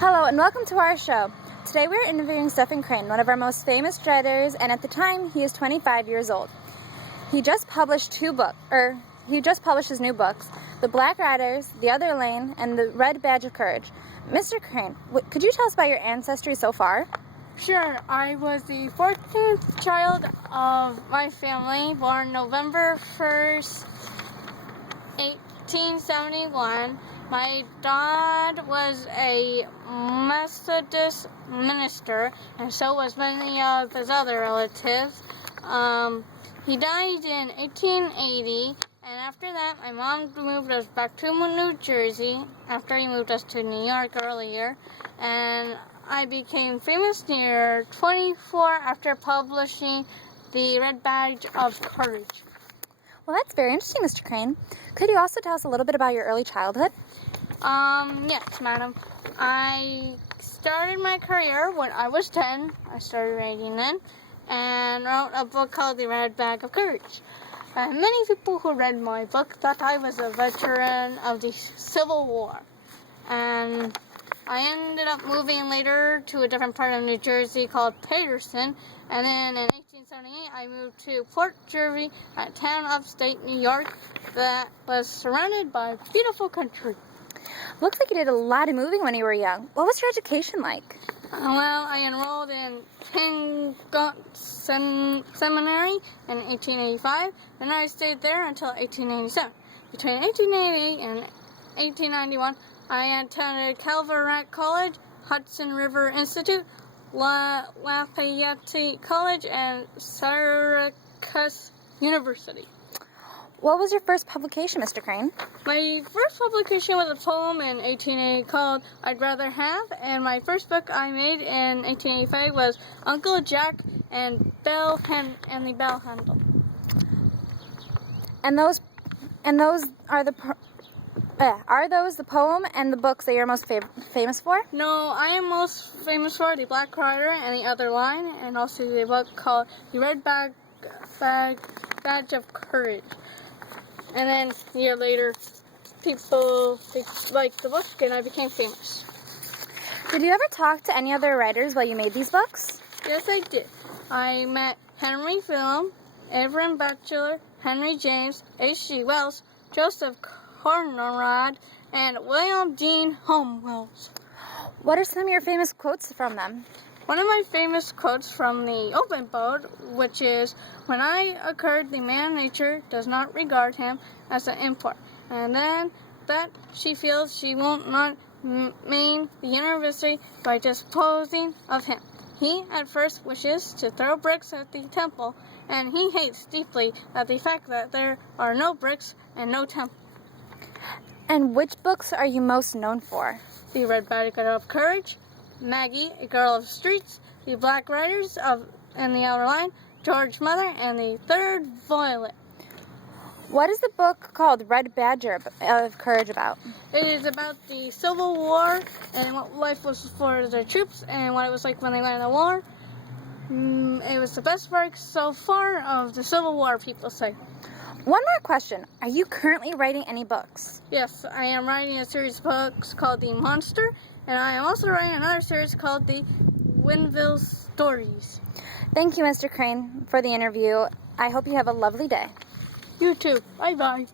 Hello and welcome to our show. Today we're interviewing Stephen Crane, one of our most famous writers, and at the time he is 25 years old. He just published his new books, The Black Riders, The Other Lane, and The Red Badge of Courage. Mr. Crane, could you tell us about your ancestry so far? Sure. I was the 14th child of my family, born November 1st, 1871. My dad was a Methodist minister, and so was many of his other relatives. He died in 1880, and after that, my mom moved us back to New Jersey, after he moved us to New York earlier, and I became famous near 24 after publishing The Red Badge of Courage. Well, that's very interesting, Mr. Crane. Could you also tell us a little bit about your early childhood? Yes, madam. I started my career when I was 10. I started writing then, and wrote a book called The Red Badge of Courage. Many people who read my book thought I was a veteran of the Civil War, and I ended up moving later to a different part of New Jersey called Paterson, and then in 1878 I moved to Port Jervis, a town upstate New York that was surrounded by beautiful country. Looks like you did a lot of moving when you were young. What was your education like? Well, I enrolled in Penn Seminary in 1885, and I stayed there until 1887. Between 1888 and 1891, I attended Calvert College, Hudson River Institute, Lafayette College, and Syracuse University. What was your first publication, Mr. Crane? My first publication was a poem in 1880 called I'd Rather Have, and my first book I made in 1885 was Uncle Jack and the Bell Handle. And those are the poem and the books that you're most famous for? No, I am most famous for The Black Rider and The Other Line, and also the book called The Red Badge of Courage. And then a year later, people liked the book, and I became famous. Did you ever talk to any other writers while you made these books? Yes, I did. I met Henry Fillmore, Evelyn Batchelor, Henry James, H.G. Wells, Joseph Conrad, and William Dean Home-Wells. What are some of your famous quotes from them? One of my famous quotes from the Open Boat, which is, when I occurred, the man of nature does not regard him as an import, and then that she feels she won't not maim the university by disposing of him. He at first wishes to throw bricks at the temple, and he hates deeply at the fact that there are no bricks and no temple. And which books are you most known for? The Red Badge of Courage, Maggie, a Girl of the Streets, The Black Riders and The Outer Line, George Mother, and The Third Violet. What is the book called Red Badge of Courage about? It is about the Civil War and what life was for the troops and what it was like when they went in the war. It was the best work so far of the Civil War, people say. One more question. Are you currently writing any books? Yes, I am writing a series of books called The Monster, and I am also writing another series called The Winville Stories. Thank you, Mr. Crane, for the interview. I hope you have a lovely day. You too. Bye-bye.